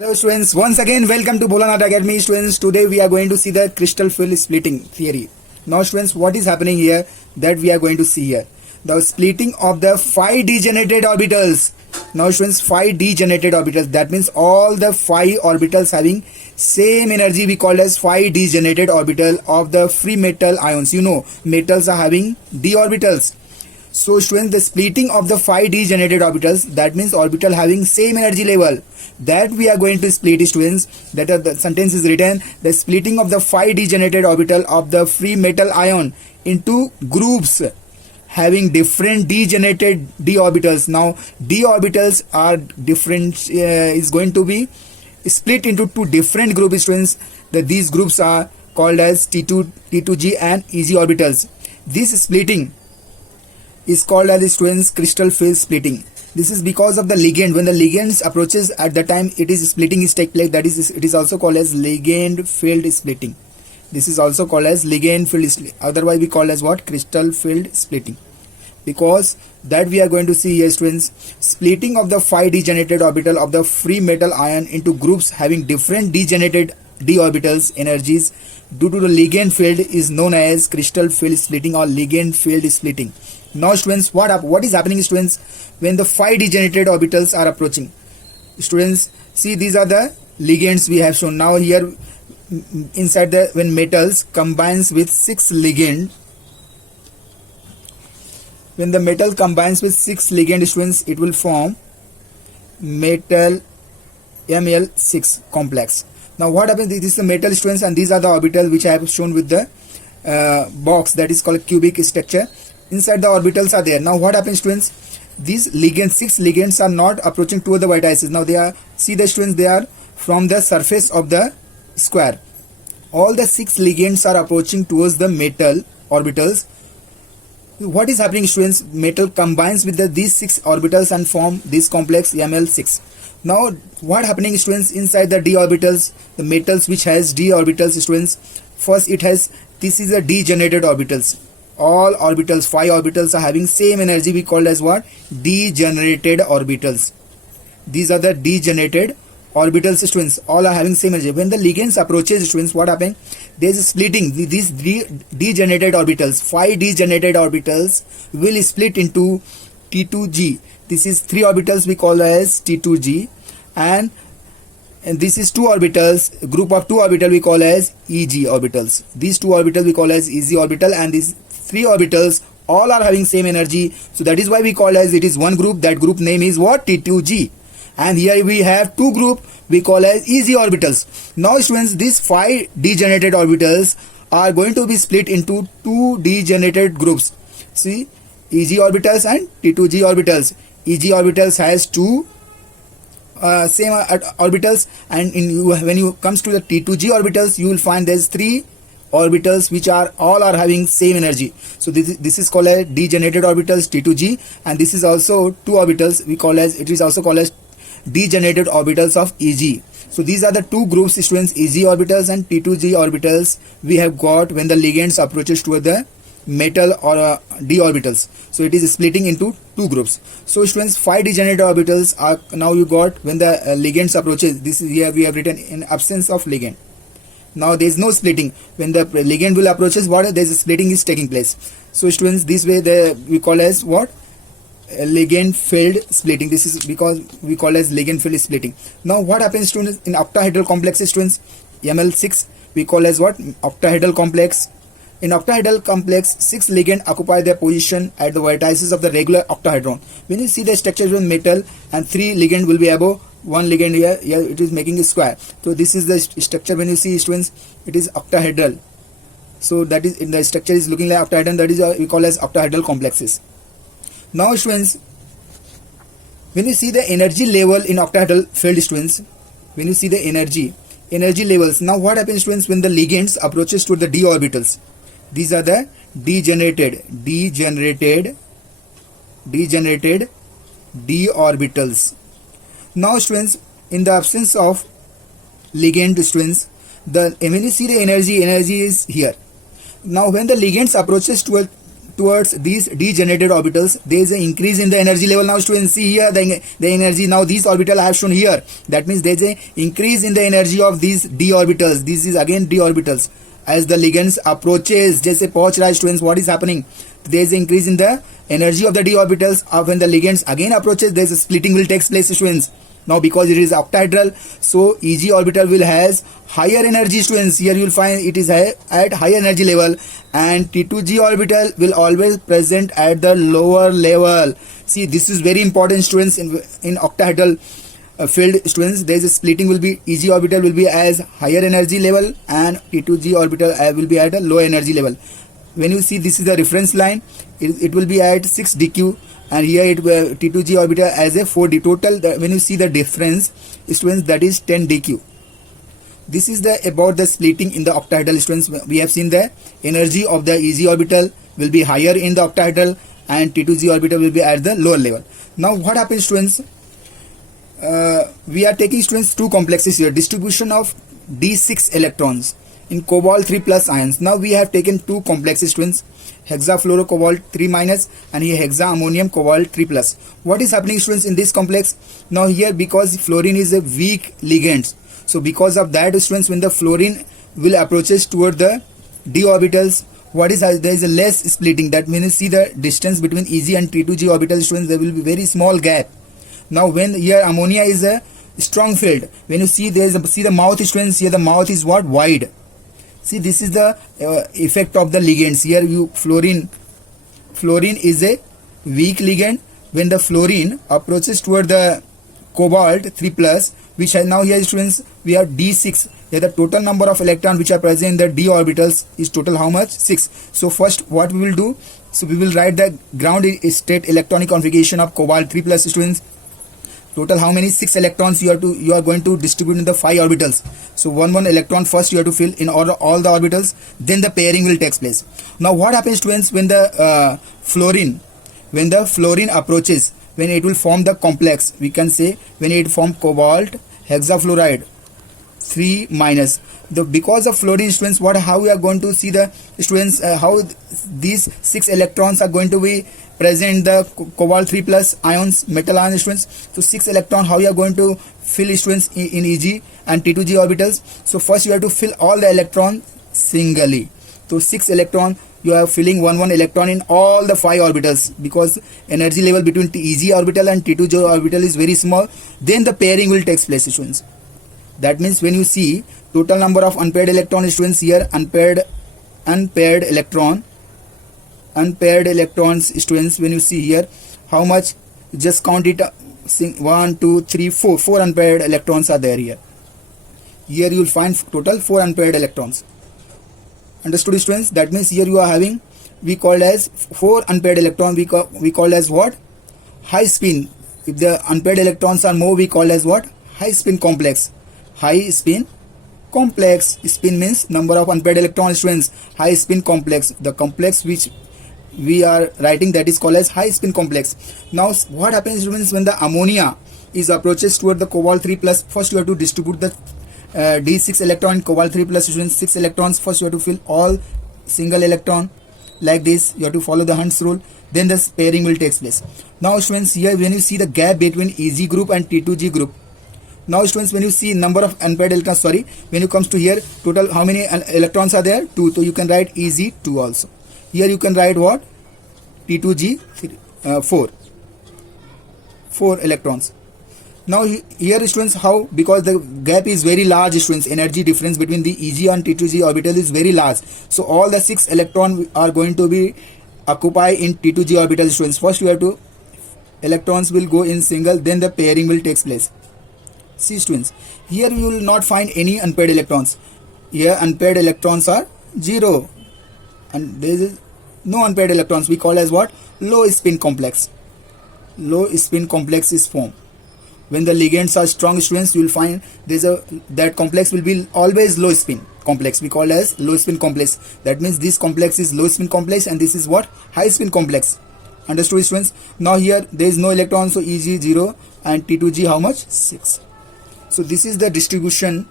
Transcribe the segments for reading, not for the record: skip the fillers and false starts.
Hello students, once again welcome to Bholanat Academy students. Today we are going to see the crystal field splitting theory. Now students, what is happening here that we are going to see here? The splitting of the 5 degenerated orbitals. Now students, 5 degenerated orbitals, that means all the 5 orbitals having same energy we call as 5 degenerated orbital of the free metal ions. You know, metals are having d orbitals. So students, the splitting of the 5 degenerated orbitals, that means orbital having same energy level, that we are going to split students. That the sentence is written, the splitting of the 5 degenerated orbital of the free metal ion into groups having different degenerated d orbitals. Now d orbitals are different, is going to be split into 2 different groups students. These groups are called as T2, T2G and EG orbitals. This splitting is called as students crystal field splitting. This is because of the ligand. When the ligand approaches, at the time it is splitting is take place. That is, it is also called as ligand field splitting. This is also called as ligand field splitting. Otherwise we call as what? Crystal field splitting. Because that we are going to see here students, splitting of the 5 degenerated orbital of the free metal ion into groups having different degenerated d orbitals energies due to the ligand field is known as crystal field splitting or ligand field splitting. Now students, what is happening students when the 5 degenerated orbitals are approaching? Students, see, these are the ligands we have shown. Now here inside the, when metals combines with 6 ligand, when the metal combines with 6 ligand students, it will form metal Ml6 complex. Now what happens, this is the metal students and these are the orbitals which I have shown with the box, that is called cubic structure. Inside the orbitals are there. Now what happens students, these ligands, 6 ligands are not approaching toward the vertices. Now they are, see the students, they are from the surface of the square. All the 6 ligands are approaching towards the metal orbitals. What is happening students, metal combines with these 6 orbitals and form this complex Ml6. Now what happening students, inside the d orbitals, the metals which has d orbitals students, first it has, this is a degenerated orbitals. All orbitals, 5 orbitals are having same energy, we call as what? Degenerated orbitals. These are the degenerated orbitals students, all are having same energy. When the ligands approaches students, what happens? There is splitting. These degenerated orbitals, 5 degenerated orbitals will split into T2G. This is 3 orbitals we call as T2G, and this is 2 orbitals, group of 2 orbitals we call as EG orbitals. These 2 orbitals we call as EG orbital, and these 3 orbitals all are having same energy. So that is why we call as it is one group. That group name is what? T2G. And here we have 2 group we call as EG orbitals. Now students, these 5 degenerated orbitals are going to be split into 2 degenerated groups. See, EG orbitals and T2G orbitals. EG orbitals has 2 same orbitals, and when you comes to the T2G orbitals, you will find there's 3 orbitals which are all are having same energy. So this is called as degenerated orbitals T2G, and this is also 2 orbitals we call as, it is also called as degenerated orbitals of EG. So these are the 2 groups students, EG orbitals and T2G orbitals we have got when the ligands approaches toward the metal or d orbitals. So it is splitting into 2 groups. So students, 5 degenerated orbitals are now you got when the ligands approaches. This is here we have written in absence of ligand. Now there is no splitting. When the ligand will approaches, what there is a splitting is taking place. So students, this way we call as what? Ligand field splitting. This is because we call as ligand field splitting. Now what happens students in octahedral complexes students, Ml6 we call as what? Octahedral complex. In octahedral complex, 6 ligand occupy their position at the vertices of the regular octahedron. When you see the structure with metal and 3 ligand will be above, 1 ligand here it is making a square. So this is the structure. When you see students, it is octahedral. So that is in the structure is looking like octahedron. That is we call as octahedral complexes. Now students, when you see the energy level in octahedral field students, when you see the energy levels, now what happens students when the ligands approaches to the d orbitals? These are the degenerated d orbitals. Now students, in the absence of ligand students, when you see the energy is here. Now when the ligands approaches to towards these degenerated orbitals, there is an increase in the energy level. Now students, see here the energy. Now these orbital I have shown here. That means there is an increase in the energy of these d orbitals. This is again d orbitals. As the ligands approaches, जैसे पहुंच रहा है students, what is happening? There is an increase in the energy of the d orbitals. When the ligands again approaches, there is a splitting will take place, students. Now because it is octahedral, so Eg orbital will has higher energy, students. Here you will find it is at higher energy level, and T2G orbital will always present at the lower level. See, this is very important, students. In octahedral field, students, there is a splitting will be Eg orbital will be as higher energy level, and T2G orbital will be at a low energy level. When you see, this is the reference line, it will be at 6 dq, and here it will T2G orbital as a 4d. Total, when you see the difference, students, that is 10 dq. This is the about the splitting in the octahedral, students. We have seen the energy of the Eg orbital will be higher in the octahedral, and T2G orbital will be at the lower level. Now what happens, students? We are taking, students, two complexes here. Distribution of d6 electrons in cobalt 3 plus ions. Now we have taken two complexes, students. Hexafluorocobalt 3 minus and here hexaammonium cobalt 3 plus. What is happening, students, in this complex? Now here, because fluorine is a weak ligand, so because of that, students, when the fluorine will approaches toward the d orbitals, what is there is a less splitting. That means, see the distance between Eg and T2G orbital, students, there will be very small gap. Now when here ammonia is a strong field, when you see there is a, see the mouth, students, here the mouth is what? Wide. See, this is the effect of the ligands. Here fluorine is a weak ligand. When the fluorine approaches toward the cobalt 3 plus, which has now here, students, we have d6. Here the total number of electrons which are present in the d orbitals is total how much? 6. So first what we will do, so we will write the ground state electronic configuration of cobalt 3 plus, students. Total how many? 6 electrons you are going to distribute in the 5 orbitals. So one electron first you have to fill in all the orbitals, then the pairing will take place. Now what happens, students, when the fluorine approaches, when it will form the complex, we can say when it form cobalt hexafluoride 3 minus. Because of fluorine, students, how we are going to see the, students, how these 6 electrons are going to be present in the cobalt 3 plus ions, metal ions, students. So 6 electron, how you are going to fill, students, in Eg and T2G orbitals? So first you have to fill all the electron singly. So 6 electron, you are filling one electron in all the 5 orbitals, because energy level between Eg orbital and T2G orbital is very small. Then the pairing will take place, students. That means when you see total number of unpaired electrons, students, here unpaired electrons, students, when you see here how much, just count it. 1 2 3 4 unpaired electrons are there here. Here you will find total 4 unpaired electrons. Understood, students? That means here you are having, we called as 4 unpaired electrons, we called as what? High spin. If the unpaired electrons are more, we call as what? High spin complex. High spin complex. Spin means number of unpaired electrons, students. High spin complex. The complex which we are writing, that is called as high spin complex. Now what happens, students, when the ammonia is approaches toward the cobalt 3 plus? First you have to distribute the d6 electron in cobalt 3 plus, students. 6 electrons, first you have to fill all single electron like this. You have to follow the Hund's rule, then the pairing will take place. Now students, here when you see the gap between Eg group and T2G group, now students, when you see number of unpaired electrons, when you comes to here, total how many electrons are there? 2. So you can write Eg2 also. Here you can write what? T2G 4 electrons. Now here, students, how? Because the gap is very large, students, energy difference between the Eg and T2G orbital is very large. So all the 6 electrons are going to be occupied in T2G orbital, students. First you have to, electrons will go in single, then the pairing will take place. See, students, here you will not find any unpaired electrons. Here unpaired electrons are 0, and there is no unpaired electrons. We call as what? Low spin complex. Low spin complex is formed. When the ligands are strong, students, you will find that complex will be always low spin complex. We call as low spin complex. That means this complex is low spin complex, and this is what? High spin complex. Understood, students? Now here there is no electron, so Eg 0 and T2G how much? 6. So this is the distribution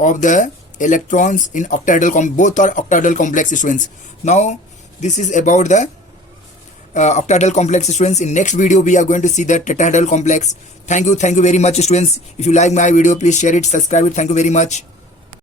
of the electrons in octahedral both are octahedral complex, students. Now this is about the octahedral complex, students. In next video we are going to see the tetrahedral complex. Thank you very much, students. If you like my video, please share it, subscribe it. Thank you very much.